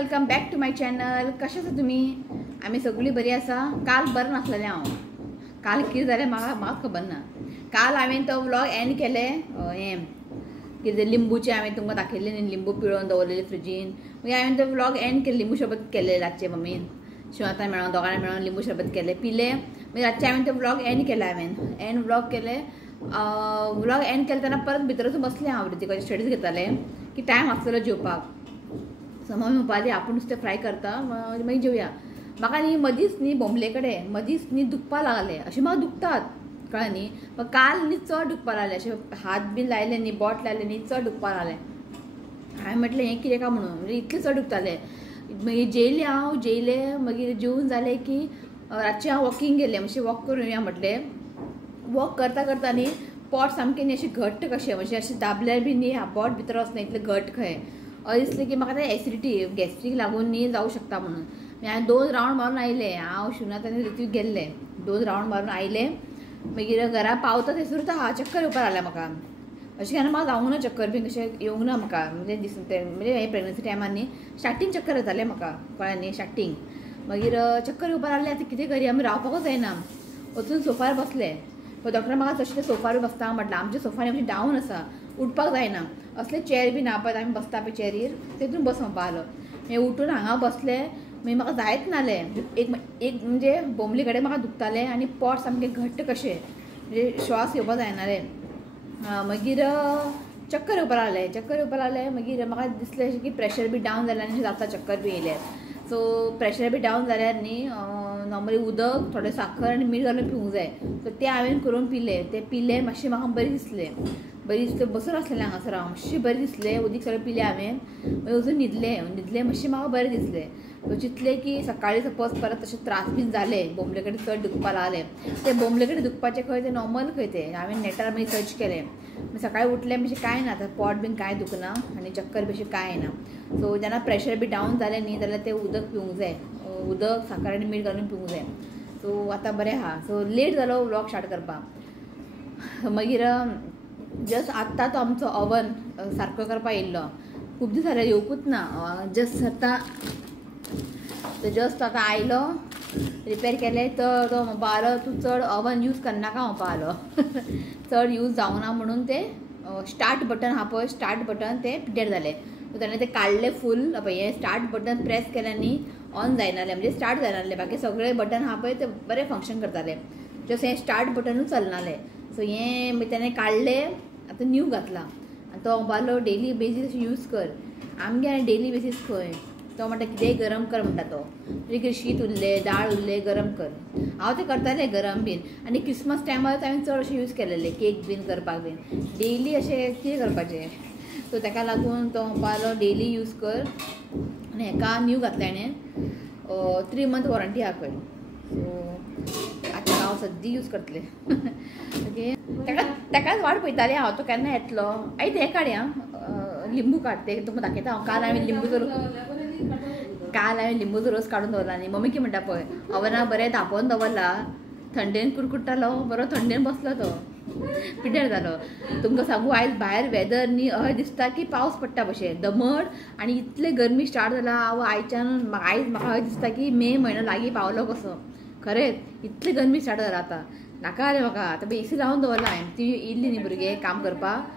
Welcome back to my channel. कशे आसा तुमी? आमी सगळीं बरी आसा. काल बरें नासलेलें हांव. काल कितें जालें म्हाका खबर ना. काल हांवें तो व्लॉग एंड केले हें कितें लिंबूचे हांवें तुमकां दाखयल्लें न्ही, लिंबू पिळोवन दवरलेले फ्रिजीन. मागीर हांवें तो व्लॉग एंड केले, लिंबू सरबत केलें रातचे मम्मीन शिवाता मेळोन दोगांय मेळोन लिंबू सरबत केलें पिलें. मागीर रातचे हांवें तो व्लॉग एंड केला. हांवें व्लॉग केलें. व्लॉग एंड केले तेन्ना परत भितर वचून बसलें हांव तिका स्टडीज घेतालें की टायम आसतलो जेवपाक. सो मम्मी म्हणपाली आपूण नुस्तें फ्राय करता मागीर जेवया. म्हाका न्ही मदींच न्ही बोंबले कडेन मदींच न्ही दुखपा लागलें. अशें म्हाका दुखतात कळ्ळें न्ही. पण काल न्ही चड दुखपा लागलें. अशें हात बीन लायले न्ही, बोट लायलें न्ही, चड दुखपा लागलें. हांवें म्हटलें हें कितें काय म्हणून, म्हणजे इतलें चड दुखतालें. मागीर जेयलें मागीर जेवून जालें की रातचें हांव वॉकिंग गेलें. मातशें वॉक करून येवया म्हटलें. वॉक करता करता न्ही पोट सामकें न्ही अशें घट्ट कशें, म्हणजे अशें दाबल्यार बी न्ही बोट भितर वचना इतलें घट्ट खंय. अशें दिसलें की म्हाका तें एसिडिटी गॅस्ट्रीक लागून न्ही जावं शकता म्हणून. हांवें 2 रावंड मारून आयलें. हांव शिवनाथ आनी ऋत्वीक गेल्ले. 2 रावंड मारून आयलें. मागीर घरा पावता थंयसरूच चक्कर येवपाक लागलें म्हाका. अशें केन्ना म्हाका जावंक ना चक्कर बीन कशें येवंक ना म्हाका. म्हणजे म्हणजे हे प्रेग्नन्सी टायमार न्ही स्टार्टींग चक्कर येतालें म्हाका कळ्ळें न्ही स्टार्टींग. मागीर चक्कर येवपाक लागलें. आतां कितें करी, आमी रावपाकूच जायना. वचून सोफार बसले. पण डॉक्टर म्हाका तशें सोफार बसता म्हटलें. आमच्या सोफार मातशें डावन आसा, उठपाक जायना. असले चेअर बीन आहा पळय आमी बसता पळय चेअरीर तेतून बस म्हणपा लागलो. मागीर उठून हांगा बसले. मागीर म्हाका जायत नासलें. एक म्हणजे बोंबली कडेन म्हाका दुखतालें आनी पोट सामकें घट्ट कशें, म्हणजे श्वास घेवपाक जायनालें. मागीर चक्कर येवपाक लागलें. मागीर म्हाका दिसलें अशें की प्रेशर बी डावन जाल्यार अशें जाता चक्कर बी येयल्यार. सो प्रेशर बी डावन जाल्यार न्ही नॉर्मली उदक थोडें साखर आनी मीठ घालून पिवूंक जाय. सो तें हांवें करून पिलें. मातशें म्हाका बरें दिसलें. बसून आसलेलें हांगासर हांव. मातशें बरें दिसलें. उदीक सगळें पिलें हांवें. मागीर वचून न्हिदलें. मातशें म्हाका बरें दिसलें. सो चिंतलें की सकाळीं सपोज परत तशें त्रास बीन जाले, बोंबले कडेन चड दुखपा लागलें, ते बोंबले कडेन दुखपाचें खंय तें नॉर्मल खंय तें हांवें नेटार मागीर सर्च केलें. मागीर सकाळीं उठलें मातशें कांय ना, पोट बीन कांय दुखना आनी चक्कर बी अशें कांय ना. सो जेन्ना प्रेशर बी डावन जालें न्ही जाल्यार तें उदक पिवूंक जाय. उदक साखर आनी मीठ घालून पिवूंक जाय. सो आतां बरें आहा. सो लेट जालो व्लॉग स्टार्ट करपाक. मागीर जस्ट आत्तां तो आमचो ओवन सारको करपाक येयल्लो. खूब दीस जाले येवकूच ना. जस्ट आतां आयलो, रिपेर केलें. तर तो म्हणपा लागलो तूं चड ओवन यूज करनाका म्हणपा लागलो. चड यूज जावना म्हणून तें स्टार्ट बटन आहा पळय, स्टार्ट बटन तें पिड्ड्यार जालें. सो ताणें तें काडलें फूल. हें स्टार्ट बटन प्रेस केलें न्ही ऑन जायनालें, म्हणजे स्टार्ट जायनासलें. बाकी सगळे बटन आहा पळय ते बरें फंक्शन करताले. जस्ट हें स्टार्ट बटनूच चलनालें. सो हें मागीर ताणें काडलें. आतां न्यू घातला. आनी तो म्हणपा लागलो डेली बेजीस यूज कर. आमगे डेली बेजीस खंय. तो म्हणटा कितेंय गरम कर म्हणटा तो. म्हणजे शीत उरलें, दाळ उरलें गरम कर. हांव तें करतालें गरम बीन. आनी क्रिसमस टायमार हांवें चड अशें यूज केलेलें केक बीन करपाक बीन. डेली अशें कितें करपाचें. सो ताका लागून तो म्हणपा लागलो डेली यूज कर. आनी हेका न्यू घातलें हाणें 3 month वॉरंटी आहा पळय. सो आतां हांव सद्दी यूज करतलें. ओके. ताकाच वाट पळयतालें हांव, तो केन्ना येतलो. आयज हें काडया लिंबू काड, तें तुमकां दाखयता हांव. काल हांवें लिंबूचो रोस काडून दवरला न्ही. मम्मी कितें म्हणटा पळय, ओवनाक बरें धांपोवन दवरला. थंडेन कुडकुडटालो, बरो थंडेन बसलो तो, पिड्ड्यार जालो. तुमकां सांगू आयज भायर वेदर न्ही अशें दिसता की पावस पडटा भशेन दमट. आनी इतले गरमी स्टार्ट जाला. आयज म्हाका अशें दिसता की मे म्हयनो लागीं पावलो कसो. खरेंच इतली गरमी स्टार्ट जाला आतां. नाका जालें म्हाका. आतां एसी लावन दवरला हांवें. ती इल्ली न्ही भुरगे काम करपाक.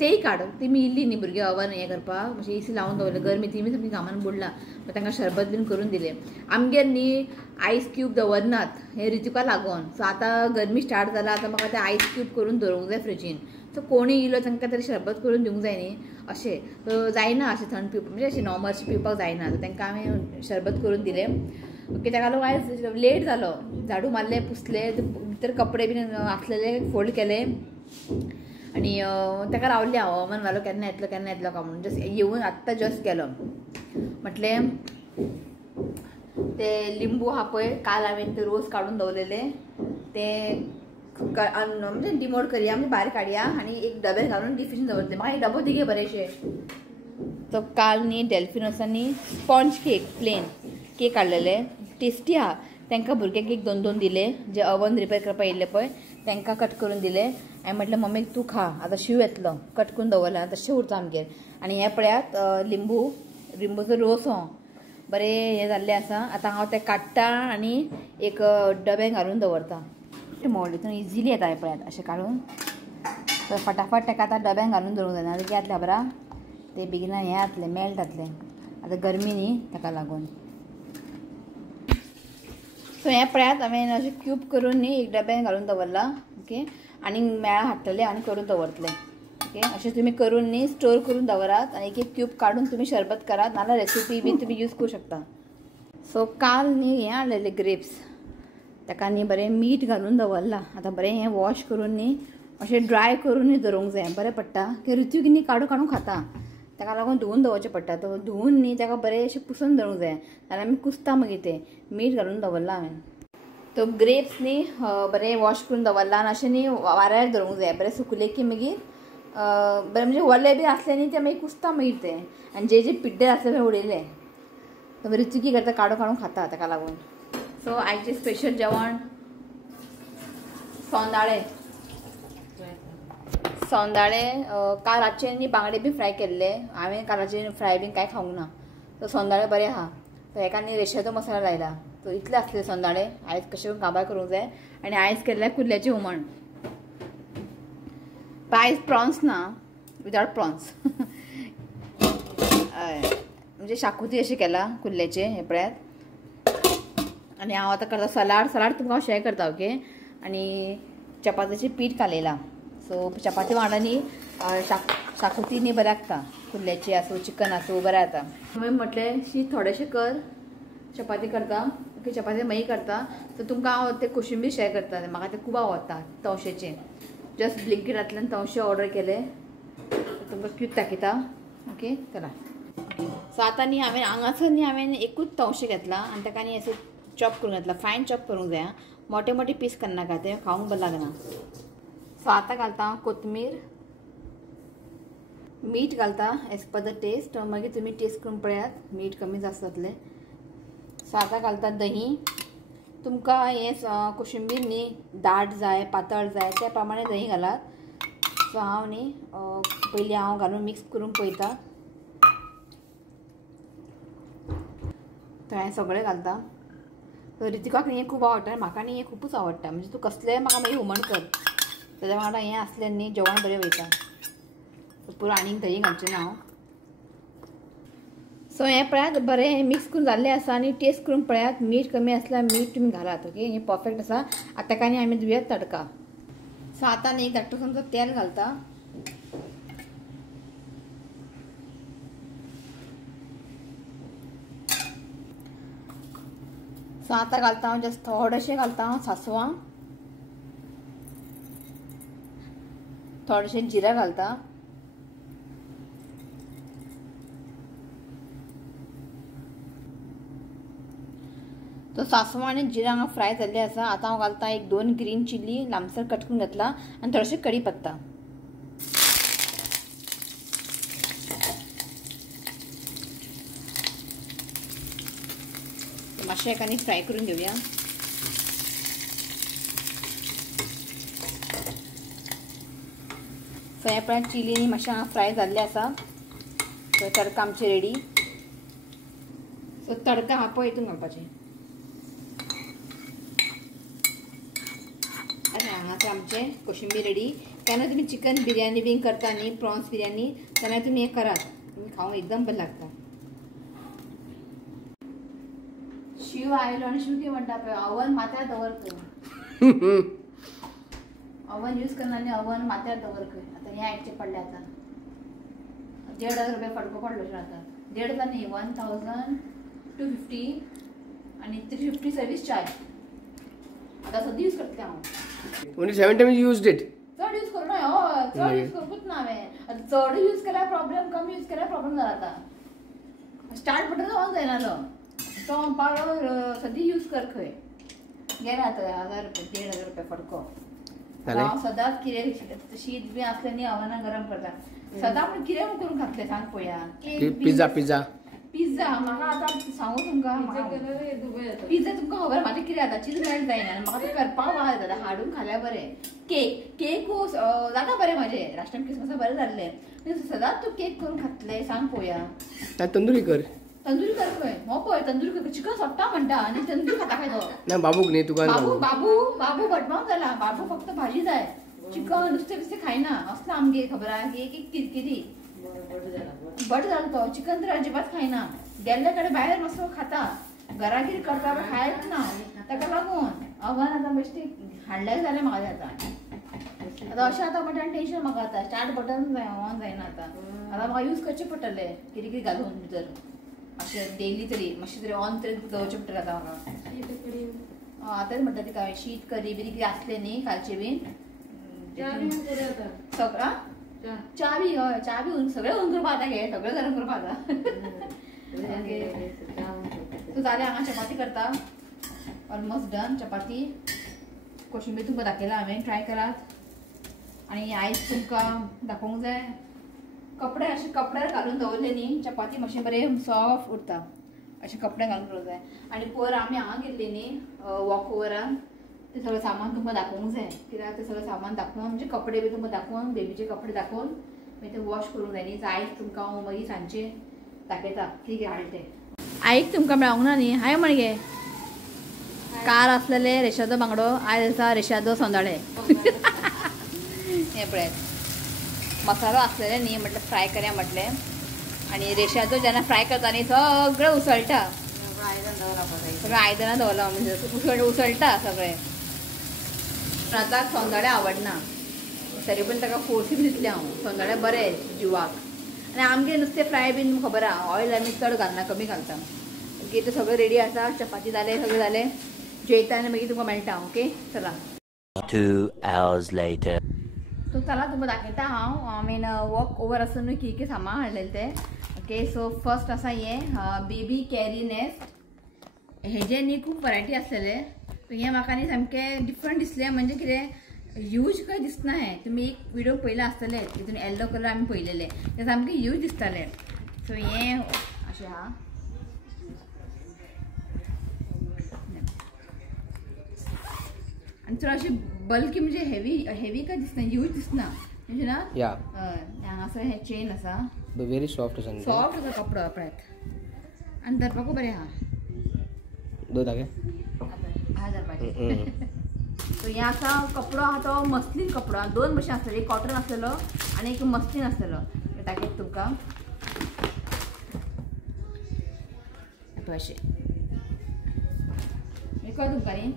तेय काड. तेमी इल्ली न्ही भुरगे ओवन हें करपाक. मातशें एसी लावन दवरलें. गरमी तेमी सामकी कामान बुडला. मागीर तांकां शरबत बीन करून दिलें. आमगेर न्ही आयस क्यूब दवरनात हें ऋतुका लागून. सो आतां गरमी स्टार्ट जाला. आतां म्हाका तें आयस क्यूब करून दवरूंक जाय फ्रिजीन. सो कोणीय येयलो तांकां तरी शरबत करून दिवंक जाय न्ही अशें. जायना अशें थंड पिवपाक, म्हणजे अशें नॉर्मल अशें पिवपाक जायना. सो तांकां हांवें शरबत करून दिलें. ओके. ताका लागून आयज लेट जालो. झाडू मारलें, पुसलें, भितर कपडे बीन आसलेले फोल्ड केले. आनी ताका रावलें हांव. ओवन वालो केन्ना येतलो काय म्हणून. जस्ट येवन आत्तां जस्ट गेलो. म्हटलें ते लिंबू आहा पळय, काल हांवें ते रोस काडून दवरलेले ते म्हणजे डिमोड करया, म्हणजे भायर काडया आनी एक डब्यान घालून डिफ्रीजन दवरतलें. म्हाका एक डबो दिगे बरेशे. तो काल न्ही डेल्फिनोसांनी स्पॉन्ज केक प्लेन केक हाडलेले. टेस्टी आहा. तांकां भुरग्यांक एक 2-2 दिले. जे ओवन रिपेर करपाक येयल्ले पळय तांकां कट करून दिले. हांवें म्हटलें मम्मीक तूं खा, आतां शिव येतलो, कट करून दवरला तशें उरता आमगेर. आनी हें पळयात लिंबू लिंबूचो रोस हो बरें हें जाल्लें आसा. आतां हांव तें काडटा आनी एक डब्यान घालून दवरता. मोल्डीतून इजिली येता पळयात अशें काडून. तर फटाफट ताका आतां डब्यान घालून दवरूंक जाय नाजाल्यार कितें जातलें खबरा तें बेगिना हें जातलें मेल्ट जातलें. आतां गरमी न्ही ताका लागून. सो हें पळयात हांवें अशें क्यूब करून न्ही एक डब्यान घालून दवरला. ओके आनी मेळा हाडटलें आनी करून दवरतलें. ओके अशें तुमी करून न्ही स्टोर करून दवरात आनी एक एक क्यूब काडून तुमी शरबत करात नाजाल्यार रेसिपी बी तुमी यूज करूं शकता. सो काल न्ही हें हाडलेलें ग्रेप्स ताका न्ही बरें मीठ घालून दवरलां. आतां बरें हें वॉश करून न्ही अशें ड्राय करून न्ही दवरूंक जाय. बरें पडटा की ऋतूक न्ही काडून खाता ताका लागून धुवून दवरचें पडटा. तो धुवून न्ही ताका बरें अशें पुसून दवरूंक जाय नाजाल्यार आमी कुसता मागीर तें. मीठ घालून दवरलां हांवें. तो ग्रेप्स न्ही बरें वॉश करून दवरला आनी अशें न्ही वाऱ्यार दवरूंक जाय. बरें सुकले की मागीर बरें म्हणजे वले बी आसले न्ही ते मागीर कुसता मागीर ते आनी जे पिड्डे आसले ते उडयले ऋतुकी करता काडून खाता ताका लागून. सो आयचें स्पेशल जेवण सोंदाळे काल रातचे न्ही बांगडे बी फ्राय केल्ले. हांवें काल रातचे फ्राय बी कांय खावंक ना. तो सोंदाळे बरें आहा. तो हेका न्ही रेशादो मसाला लायला. तो इतले आसले सोंदाळे आयज कशें करून काबार करूंक जाय. आनी आयज केल्लें कुल्ल्याचें हुमण. आयज प्रॉन्स ना विदाउट प्रॉन्स हय म्हणजे शाकोती अशें केला कुल्ल्याचें हे पळयात. आनी हांव आतां करता सलाड तुमकां हांव शेअर करता. ओके आनी चपातीचें पीठ घालयलां. सो चपाती वांगडा न्ही शाकोती न्ही बरें लागता. कुल्ल्याची आसूं चिकन आसूं बरें जाता. हांवें म्हटलें शीत थोडेशें कर चपाती करता. ओके चपाती मागीर करता. सो तुमकां हांव तें कोशिंबीर शेअर करता. म्हाका तें खूब आवडटा तवशेचें. जस्ट ब्लिंकिटांतल्यान तवशें ऑर्डर केलें तुमकां क्यूब दाखयता. ओके चला. सो आतां न्ही हांवें हांगासर न्ही हांवें एकूच तवशें घेतलां आनी ताका न्ही अशें चॉप करून घेतला. फायन चॉप करूंक जाय. मोटे मोटे पीस करनाका ते खावंक बरें लागना. सो आतां घालता हांव कोथमीर मीठ घालता एज पर द टेस्ट. मागीर तुमी टेस्ट करून पळयात मीठ कमी जास्त जातलें. सो आतां घालता दही. तुमकां हें कोशिंबीर न्ही दाट जाय पातळ जाय त्या प्रमाणे दही घालात. सो हांव न्ही पयलीं हांव घालून मिक्स करून पळयता. हें सगळें घालता. रितिकाक न्ही हें खूब आवडटा. म्हाका न्ही हें खूबच आवडटा. म्हणजे तूं कसलेंय म्हाका मागीर हुमण कर तेज्या वांगडा हें आसलें न्ही जेवण बरें वयता. पुरो आनीक दही घालचें ना हांव. सो हें पळयात बरें मिक्स करून जाल्लें आसा आनी टेस्ट करून पळयात. मीठ कमी आसल्यार मीठ तुमी घालात. ओके हें परफेक्ट आसा. आतां ताका न्ही आमी दिवयात तडका. सो आतां न्ही धाकटूसो तेल घालता. सो आतां घालता हांव जस्ट थोडेशें घालता हांव सांसवां. थोडेशें जिरें घालता. तो सांसवां आनी जिरें हांगा फ्राय जाल्लें आसा. आतां हांव घालता एक 2 ग्रीन चिली लांबसर कट करून घातला आनी थोडेशें कढीपत्ता. मातशें एकानी फ्राय करून घेवया. सो हें पळय चिली न्ही मातशें हांगा फ्राय जाल्लें आसा. सो तडका आमचें रेडी. सो तडका हा पळय हितून घालपाचें. हांगासर आमचें कोशिंबीर रेडी. केन्ना तुमी चिकन बिर्याणी बी करता न्ही प्रॉन्स बिर्याणी तेन्ना तुमी हें करात. तुमी खावंक एकदम बरें लागता. शिव आयलो आनी शिव कितें म्हणटा पळय ओवन माथ्यार दवर खंय. ओवन यूज करना न्ही ओवन माथ्यार दवर खंय. आतां हें आयकचें पडलें. आतां 1,500 रुपया फटको पडलो आतां. 1,500 न्ही 1,250 आनी 350 सर्वीस चार्ज. आतां सद्दां यूज करतलें हांव. Only 7 times you used it. चड यूज करूं ना. हय चड यूज करूंकूच ना हांवें. चड यूज केल्यार प्रॉब्लेम कमी यूज केल्यार प्रॉब्लेम जाला. आतां स्टार्ट बटन जावंक जायनालो. तो पावलो सद्दां यूज कर खंय. गेला आतां 1,000 रुपया 1,500 रुपया फटको. हांव सदांच कितें शीत बी आसलें न्ही ओवनान गरम करता. सदां पूण कितें करून खातलें सांग पळोवया. पिझ्झा पिझ्झा म्हाका आतां सांगू तुमकां पिझ्झा तुमकां खबर म्हाका कितें जाता चीज मेल्ट जायना म्हाका तें करपाक वाज जाता हाडून खाल्यार बरें केक जाता बरें म्हाजें लास्ट टायम क्रिसमसा बरें जाल्लें सदांच तूं केक करून खातलें सांग पळोवया तंदुरी कर खंय हो पळय तंदुरी कर चिकन सोडटा म्हणटा आनी तंदुरी खाता काय तो ना बाबूक न्ही तुका बाबू भटमाम जाला बाबू फक्त भाजी जाय चिकन नुस्तें खायना असलो आमगे खबर आहा एक किरकिरी बट जालो तो चिकन तर अजिबात खायना गेल्ले कडेन भायर मस्त खाता घरा कितें करता पण खायच ना ताका लागून अगन आतां बेश्टें हाडल्यार जालें म्हाका आतां अशें आतां म्हणटा टेंशन म्हाका आतां स्टार्ट बटन ऑन जायना आतां म्हाका यूज करचें पडटलें कितें घालून भितर अशें डेली तरी मातशें तरी ऑन तरी दवरचें पडटलें आतां म्हाका आतांच म्हणटा तिका शीत करी बी कितें आसलें न्ही कालचें बीन सगळां च्या बी हय च्या बी सगळें ऑन करपा जाता गे सगळें गरम करपा जाता सो जालें हांगा चपाती करता ऑलमोस्ट डन चपाती कोशिंबीर तुमकां दाखयला हांवें ट्राय करात आनी आयज तुमकां दाखोवंक जाय कपडे अशें कपड्यार घालून दवरले न्ही चपाती मातशें बरें सॉफ्ट उरता अशें कपडे घालून दवरूंक जाय आनी पयर आमी हांगा गेल्ली न्ही वॉक ओवरान ते सगळें सामान तुमकां दाखोवंक जाय कित्याक ते सगळें सामान दाखोवन म्हणजे कपडे बी तुमकां दाखोवन बेबीचे कपडे दाखोवन मागीर ते वॉश करूंक जाय न्ही आयज तुमकां हांव मागीर सांजचे दाखयता कितें हाडलें तें आयज तुमकां मेळोंक ना न्ही हाय म्हणगे काल आसलेले रेशादो बांगडो आयज आसा रेशादो सोंदाळे हें पळय मसालो आसलेले न्ही म्हटल्यार फ्राय करया म्हटलें आनी रेशादो जेन्ना फ्राय करता न्ही सगळें उसळटा सगळें आयदनां दवरला म्हणजे उसळटा सगळें आतां सोंदाळे आवडना तरी पूण ताका फोर्सीस दितलें हांव सोंदाळे बरें जिवाक आनी आमगे नुस्तें फ्राय बीन खबर आहा ऑयल आमी चड घालना कमी घालता ओके तें सगळें रेडी आसा चपाती जालें सगळें जालें जेयता आनी मागीर तुमकां मेळटा ओके चला 2 hours later सो चला तुमकां दाखयता हांव आय मीन वॉक ओवर आसून कितें सामान हाडलेलें तें ओके सो फर्स्ट आसा हें बेबी कॅरी नेस्ट हेजे न्ही खूब वरायटी आसलेले हें म्हाका न्ही सामकें डिफरंट दिसलें म्हणजे कितें यूज खंय दिसना हें तुमी एक विडियो पयले आसतले तितून येल्लो कलर आमी पयलेले तें सामकें यूज दिसतालें सो हें अशें आहा आनी चड अशी बल्की म्हणजे हेवी काय दिसना यूज दिसना म्हणजे ना या हांगासर हें चेन आसा व्हेरी सॉफ्ट आसा सॉफ्ट आसा कपडो पळयात आनी धरपाकूय बरें आहा दो दागे आहा धरपाचें सो हें आसा कपडो आहा तो मस्लीन कपडो दोन भशेन आसलेलो एक कॉटन आसलेलो आनी एक मस्लीन आसलेलो दाखयता तुमकां अशें हे कळ्ळें तुमकां न्ही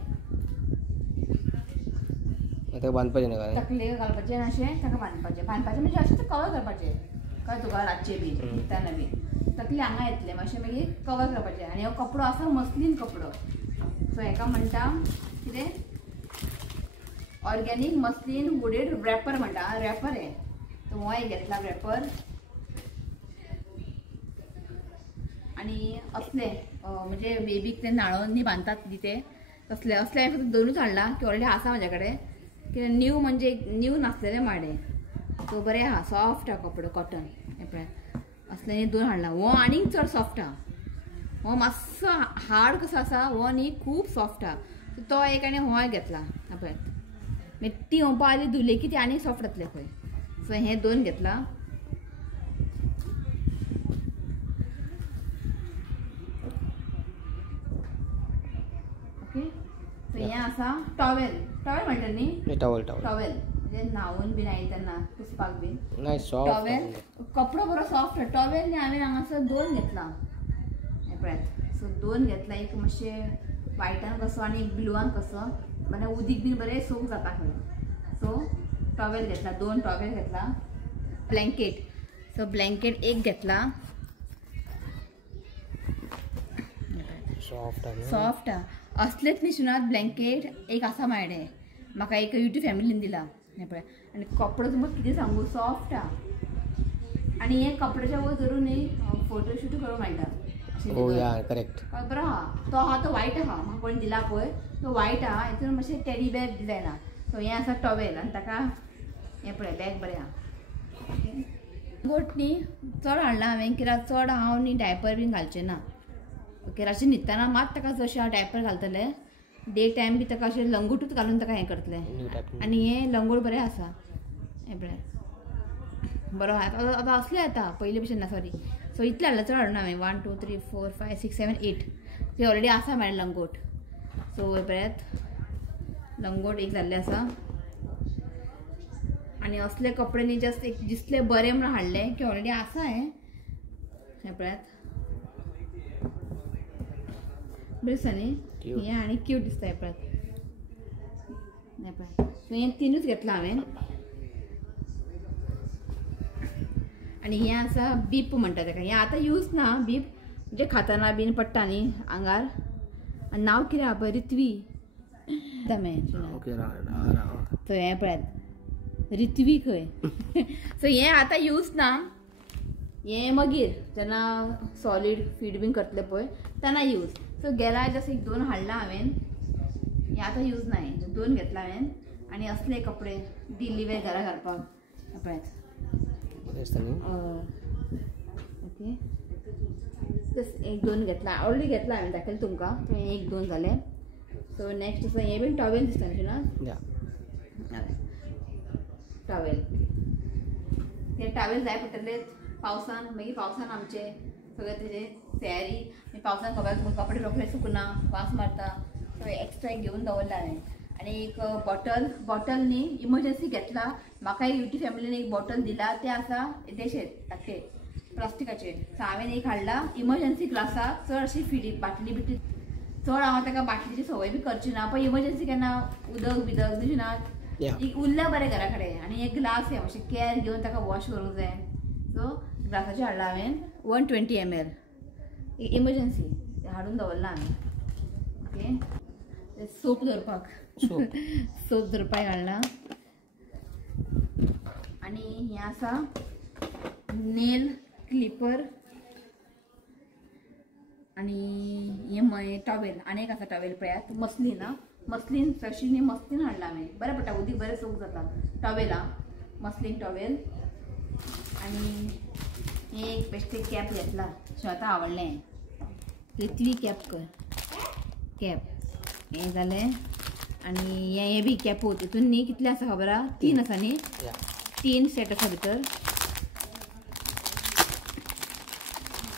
ताका बांदपाचें ना काय तकलेक घालपाचें अशें ताका बांदपाचें म्हणजे अशें कवर करपाचें कळ्ळें तुका रातचें बी तेन्ना बी तकली हांगा येतलें मातशें मागीर कवर करपाचें आनी हो कपडो आसा मस्लीन कपडो सो हेका म्हणटा कितें ऑर्गेनीक मस्लीन वुडेड रॅपर म्हणटा रॅपर हे तो हो एक घेतला रॅपर आनी असले म्हणजे बेबीक ते नाळोंनी बांदतात न्ही ते तसले असले हांवें फक्त दोनूच हाडला की ऑलरेडी आसा म्हाजे कडेन कित्याक न्यू म्हणजे न्यू नासलेले माडे तो बरें आहा सॉफ्ट आहा कपडो कॉटन हे पळय असले दोन हाडला हो आनीक चड सॉफ्ट आहा हो मातसो हार्ड कसो आसा हो न्ही खूब सॉफ्ट आहा तो एक आनी हो एक घेतला पळय मागीर ती होंपा आली धुले की ती आनी सॉफ्ट जातले खंय सो हे दोन घेतला ओके सो हें आसा टॉवेल म्हणटा न्ही टॉवेल म्हणजे न्हावून बीन आयली तेन्ना पुसपाक बीन नाही सॉफ्ट टॉवेल कपडो बरो सॉफ्ट टॉवेल न्ही हांवें हांगासर दोन घेतला हे पळयात सो दोन घेतला एक मातशें व्हायटान कसो आनी एक ब्लुआन कसो म्हणजे उदीक बीन बरें सोक जाता खंय सो टॉवेल घेतला दोन टॉवेल घेतला ब्लँकेट सो ब्लँकेट एक घेतला सॉफ्ट असलेच न्ही सुनात ब्लँकेट एक आसा म्हाजे म्हाका एक युट्यूब फॅमिलीन दिला हे पळय आनी कपडो तुमकां कितें सांगू सॉफ्ट आहा आनी हे कपड्याच्या वयर धरून न्ही फोटोशूट करूंक मेळटा ओ या करेक्ट बरो आहा तो आहा तो वायट आहा म्हाका कोणी दिला पळय तो वायट आहा हितून मातशें टेडी बॅग डिजायन आहा सो हें आसा टॉवेल आनी ताका हें पळय बॅग बरें आहा गोट न्ही चड हाडला हांवें कित्याक चड हांव न्ही डायपर बीन घालचें ना. ओके रातचें न्हिदतना मात ताका जशें हांव डायपर घालतलें डे टायम बी ताका अशें लंगोटूच घालून ताका हें करतलें. आनी हें लंगोट बरें आसा हें पळय बरो आतां असलें येता पयलीं भशेन ना सॉरी. सो इतलें हाडला चड हाडून हांवें 1 2 3 4 5 6 7 8 ते ऑलरेडी आसा म्हळ्यार लंगोट. सो हे पळयात लंगोट एक जाल्लें आसा. आनी असले कपडे न्ही जस्ट एक दिसले बरें म्हणून हाडलें की ऑलरेडी आसा हें पळयात बरें दिसता न्ही हें आनी क्यूट दिसता हें पळयात. हें पळय सो हें 3च घेतलां हांवें. आनी हें आसा बीप म्हणटा ताका. हें आतां यूज ना बीप म्हणजे खातना बीन पडटा न्ही आंगार. आनी नांव कितें आहा पळय रित्वी सो हें पळयात रित्वी खंय. सो हें आतां यूज ना. हें मागीर जेन्ना सॉलीड फीड बीन करतलें पळय तेन्ना यूज. सो गेला जस्ट एक 2 हाडला हांवें. हें आतां यूज ना हें 2 घेतला हांवें. आनी असले कपडे डेली वेअर घरा घालपाक पळयात ओके जस्ट 1 2 घेतला ऑलरेडी घेतला हांवें दाखयलें तुमकां. सो हें 1 2 जालें. सो नेक्स्ट आसा हें बीन टॉवेल दिसता न्ही ना टॉवेल. ते टॉवेल जाय पडटले पावसान मागीर पावसान आमचे सगळे तेजे तयारी पावसान खबर तुमकां कपडे रोखडे सुकना वास मारता. सो एक्स्ट्रा एक घेवन दवरला हांवें. आनी एक बॉटल न्ही इमर्जन्सी घेतला. म्हाका एक युटी फॅमिलीन एक बॉटल दिला ते आसा तेशेर धाकटे प्लास्टिकाचे. सो हांवें एक हाडला इमर्जन्सी ग्लासाक चड अशी फिडी बाटली बिटली चड हांव ताका बाटलीची संवय बी करची ना. पण इमर्जन्सी केन्ना उदक बिदक दिवची ना एक उरल्या बरें घरा कडेन. आनी एक ग्लास हे मातशें कॅर घेवन ताका वॉश करूंक जाय. सो ग्लासाचें हाडला हांवें 120 ml इमर्जन्सी हाडून दवरला हांवें. ओके सोप धरपाक सोप धरपाक हाडला. आनी हें आसा नेल क्लिपर आनी हें टॉवेल. आनी एक आसा टॉवेल पळयात मस्लीन मस्लीन फ्रेशी न्ही मस्लीन हाडला हांवें. बरें पडटा उदीक बरें सोक जाता टॉवेल मस्लीन टॉवेल. आनी हें एक बेश्टें कॅप घेतला. सो आतां आवडलें रित्वी कॅप कर कॅप हें जालें. आनी हें बी कॅपू तितून न्ही कितले आसा खबर आहा 3 आसा न्ही 3 सेट आसा भितर.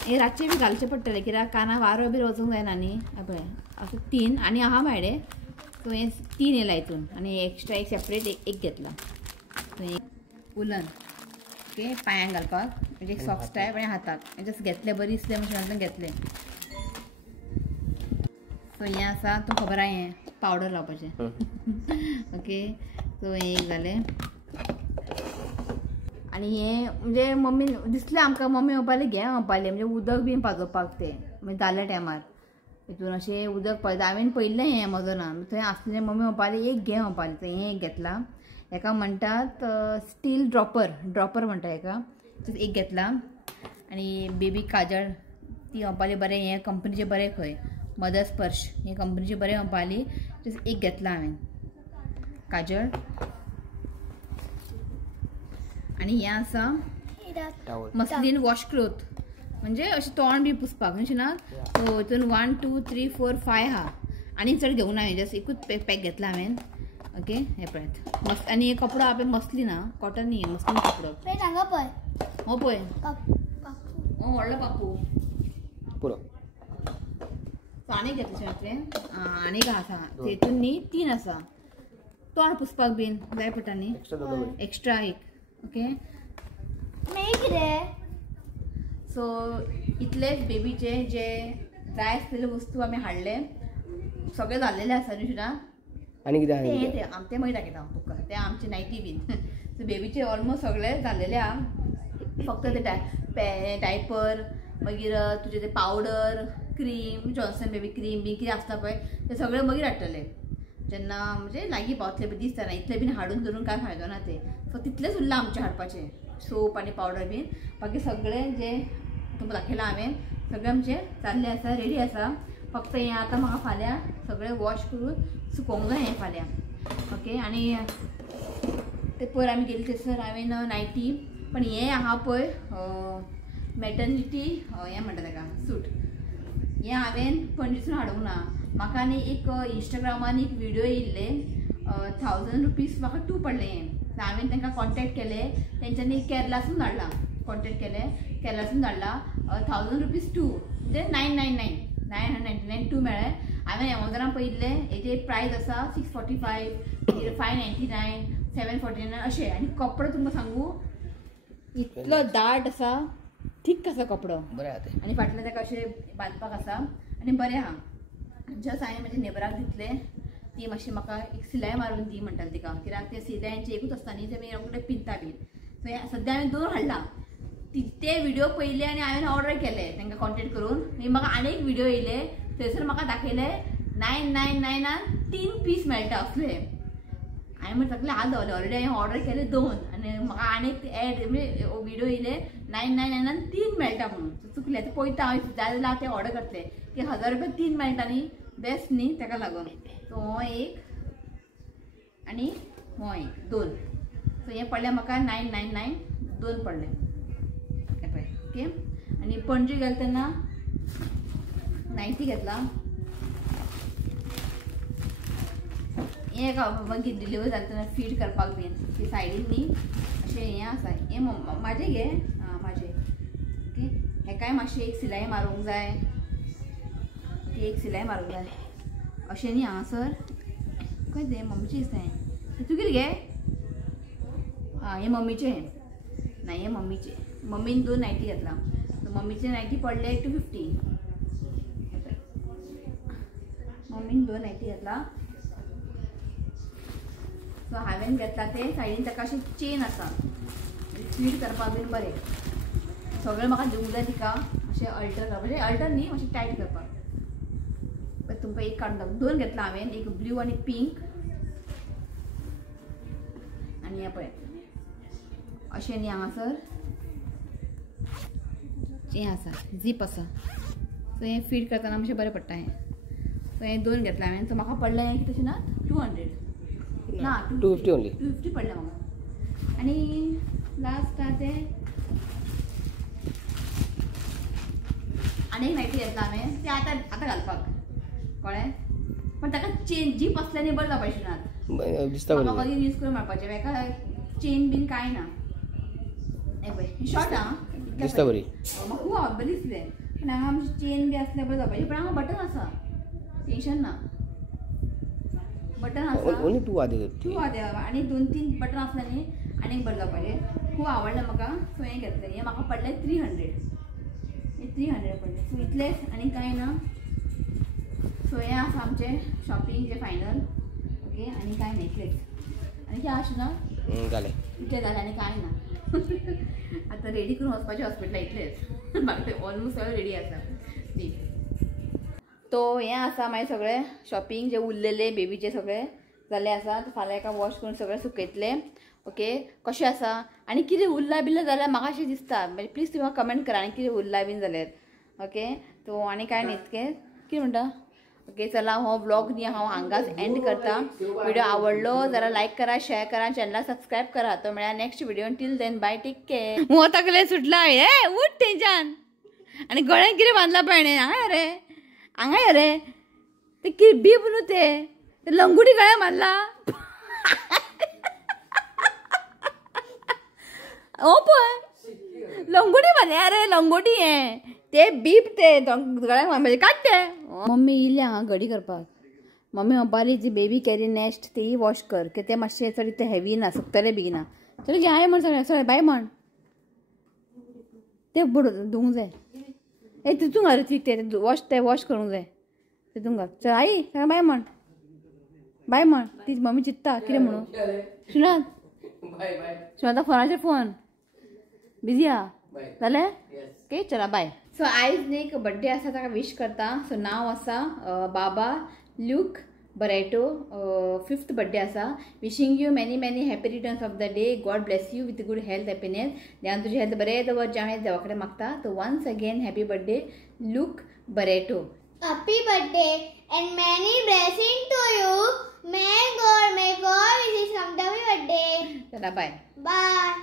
हे रातचें बी घालचें पडटलें कित्याक काना वारो बी वचूंक जायना न्ही. पळय असो 3 आनी आहा म्हाडे. सो हें 3 येयला हितून. आनी एक्स्ट्रा एक सेपरेट एक घेतला उलन ओके पांयांक घालपाक म्हणजे एक सॉक्स टायप आनी हाताक जस्ट घेतले बरी दिसलें म्हणून घेतलें. सो हें आसा तुमकां खबर आहा हें पावडर लावपाचें ओके. सो हें एक जालें. आनी हें म्हणजे मम्मी दिसलें आमकां मम्मी म्हणपाली घे म्हणपाली म्हणजे उदक बीन पाजोवपाक तें म्हणजे जाल्या टायमार हितून अशें उदक पळयता. हांवें पयलें हें अमेझॉनान थंय आसलें मम्मी म्हणपाली एक घे म्हणपाली. थंय हें एक घेतलां. हेका म्हणटात स्टील ड्रॉपर म्हणटा हेका. एक घेतला. आनी बेबी काजळ ती म्हणपाली बरें हें कंपनीचें बरें खंय मदर स्पर्श हें कंपनीचें बरें म्हणपाली. एक घेतला हांवें काजळ. आनी हें आसा मस्लीन वॉश क्लोथ म्हणजे अशें तोंड बी पुसपाक अशें ना. सो हितून 1 2 3 4 5 आहा. आनी चड घेवून हांवें जस्ट एकूच पॅक घेतला हांवें. ओके हे पळयात मस्त. आनी हे कपडो आहा पळय मस्लीन आहा कॉटन न्ही मस्लीन कपडो हो पळय हो व्हडलो पापू पुरो. सो आनी घेतलें आनीक आसा तेतून न्ही 3 आसा. तोंड पुसपाक बीन जाय पडटा न्ही एक्स्ट्रा एक ओके. सो इतलेच बेबीचे जे जाय आसलेले वस्तू आमी हाडले सगळे जाल्लेले आसा न्ही सुद्दां. आनी कितें ते मागीर दाखयता हांव तुका ते आमचे नायटी बीन. सो बेबीचे ऑलमोस्ट सगळे जाल्लेले आहा. फक्त ते डायपर मागीर तुजे ते powder cream Johnson baby cream बी कितें आसता पळय ते सगळे मागीर हाडटले जेन्ना म्हणजे लागीं पावतले बी दिसता ना. इतले बीन हाडून धरून कांय फायदो ना ते. सो तितलेच उरला आमचे हाडपाचे सोप आनी पावडर बीन. बाकी सगळें जे तुमकां दाखयलां हांवें सगळें आमचें जाल्लें आसा रेडी आसा. फक्त हें आतां म्हाका फाल्यां सगळें वॉश करून सुकोवंक जाय हें फाल्यां ओके. आनी ते पयर आमी गेली थंयसर हांवें नायटी पण हे हांगा पळय मॅटर्निटी हें म्हणटा ताका सूट हें हांवें पणजेसून हाडूंक ना. म्हाका न्ही एक इंस्टाग्रामान एक व्हिडिओ येयल्ले 1000 रुपीज म्हाका 2 पडले हें. हांवें तांकां कॉन्टेक्ट केले, तेंच्यांनी केरलासून धाडला. कॉन्टेक्ट केले केरलासून धाडला 1000 रुपीज 2 म्हणजे 999 2 मेळ्ळे. हांवें एमेझॉनार पळयल्ले हेजे प्रायस आसा 645 599 749 अशें. आनी कपडो तुमकां सांगू इतलो दाट आसा, थीक आसा कपडो बरें आहा तें. आनी फाटल्यान ताका अशें बांदपाक आसा आनी बरें आहा. जस्ट हांवें म्हज्या नेबराक दितले, ती मातशी म्हाका एक सिलाय मारून दी म्हणटाली तिका, कित्याक ते सिलायांचे एकूच आसता न्ही, ते आमी रोखडे पिंता बीन. सो सद्या हांवें 2 हाडला. ते व्हिडिओ पळयले आनी हांवें ऑर्डर केले तांकां कॉन्टेक्ट करून. मागीर म्हाका आनी एक व्हिडिओ येयले, थंयसर म्हाका दाखयले 999 3 पीस मेळटा असले. हांवें म्हणटा तकले हाल दवरले, ऑलरेडी हांवें ऑर्डर केले 2 आनी म्हाका आनी एक एड म्हणजे व्हिडिओ येयले 999 3 मेळटा म्हणून. चुकले ते पळयता हांव, जाय जाल्यार हांव ते ऑर्डर करतले की 1000 रुपया 3 मेळटा न्ही, बेस्ट न्ही ताका लागून. सो हो एक आनी हो एक 2. सो हें पडलें म्हाका 999 2 पडले हे पळय. ओके. आनी पणजे गेले तेन्ना नायटी घेतला. हें मागीर डिलिव्हरी जाता तेन्ना फीड करपाक बीन ती सायडीन न्ही अशें हें आसा. हें म्हाजें गे म्हाजें. ओके. हेकाय मातशी एक सिलाई मारूंक जाय, एक सिलाई मारूंक जाय अशें न्ही हांगासर. खंय तें मम्मीचें दिसता हें. तूं कितें गे? हें मम्मीचें. ना हें मम्मीचें. मम्मीन 2 नायटी घेतला. मम्मीचे नायटी पडले 250. मम्मीन 2 नायटी घेतला. सो हांवें घेतला ते सायडीन ताका अशी चेन आसा, फीड करपाक बीन बरें. सगळें म्हाका दिवंक जाय तिका अशें अल्टर करपाक, म्हणजे अल्टर न्ही मातशें टायट करपाक. पण तुमकां एक काडून दाखय. 2 घेतला हांवें, एक ब्लू आनी पिंक. आनी हें पळय अशें न्ही हांगासर हें आसा, झीप आसा. सो हें फीड करतना मातशें बरें पडटा हें. सो हें 2 घेतला हांवें. सो म्हाका पडलें हें तशें ना 200 ना 250 ओनली. 250 पडलें म्हाका. आनी लास्ट तें आनी एक नायटी घेतला हांवें, तें आतां घालपाक कळ्ळें. पण ताका चेन जीप आसल्यानी बरें जावपाचें ना, दिसता म्हाका बरें. मागीर यूज करून मारपाचें. हेका चेन बीन कांय ना. हें पळय शॉर्ट आहा दिसता बरी. म्हाका खूब बरें दिसलें. पण हांगा आमची चेन बी आसल्यार बरें जावपाचें. पण हांगा बटन आसा, टेन्शन ना. बटन आसा ओन्ली 2 आहा तूं आनी 2-3 बटन आसलें न्ही आनीक बरें जावपाचें. खूब आवडलें म्हाका. सो हें घेतलें. हें म्हाका पडलें 300. हें 300 पडलें. सो इतलेंच आनी कांय ना. सो हें आसा आमचें शॉपिंग जे फायनल. ओके. आनी कांय ना इतलेंच. आनी कितें आसा ना जालें. इतलें जालें आनी कांय ना. आतां रेडी करून वचपाचें हॉस्पिटलाक इतलेंच. म्हाका तें ऑलमोस्ट सगळें रेडी आसा. तो हें आसा मागीर सगळें शॉपिंग जे उरलेले बेबीचे सगळें जालें आसा. फाल्यां एका वॉश करून सगळें सुकयतले. ओके. कशें आसा आनी कितें उरलां बिरलां जाल्यार म्हाका अशें दिसता म्हणजे प्लीज तुमी म्हाका कमेंट करा आनी कितें उरलां बीन जाल्यार. ओके. तो आनी कांय न्ही इतकें. कितें म्हणटा. ओके. चला हो व्लॉग न्ही हांव हांगाच एंड करता. व्हिडिओ आवडलो जाल्यार लायक करा, शेअर करा, चॅनलाक सबस्क्रायब करा. तो म्हळ्यार next video. Till then bye, take care. हो तकलें सुटला. हे उठ तेंच्यान. आनी गळ्यान कितें बांदलां पळय हांगा रे ते कितें बीब न्हू ते लंगुटी गळ्या मारला. हो पळय लंगोटी बांदल्या रे. लंगोटी हें ते बीब ते गळ्याक म्हणजे काड ते. मम्मी येयली हांगा घडी करपाक. मम्मी म्हणपाली जी बेबी कॅरी नेक्स्ट तेय वॉश कर की ते मातशें चड ते हेवी ना, सुकतले बेगिना. चल घे हांवें म्हण सगळें बाय म्हण. ते बुड धुवंक जाय. ए तितून घाल ते वॉश करूंक जाय. तितून घाल. चल आई बाय म्हण. बाय म्हण. ती मम्मी चित्ता कितें म्हणून. सुनाता फोनाचेर फोन बिजी आहा जालें. ओके. चला बाय. सो आयज न्ही एक बर्थडे आसा ताका विश करता. सो नांव आसा बाबा ल्यूक बरेटो. 5th बर्थडे आसा. Wishing you many many happy returns of the day. God bless you with good health happiness. देवान तुझे हेल्थ बरें दवर जें हांवें देवा कडेन मागता. तो once again happy birthday Luke Barreto. Happy birthday and many blessings to you. May God wishes come to happy birthday. चला बाय. Bye.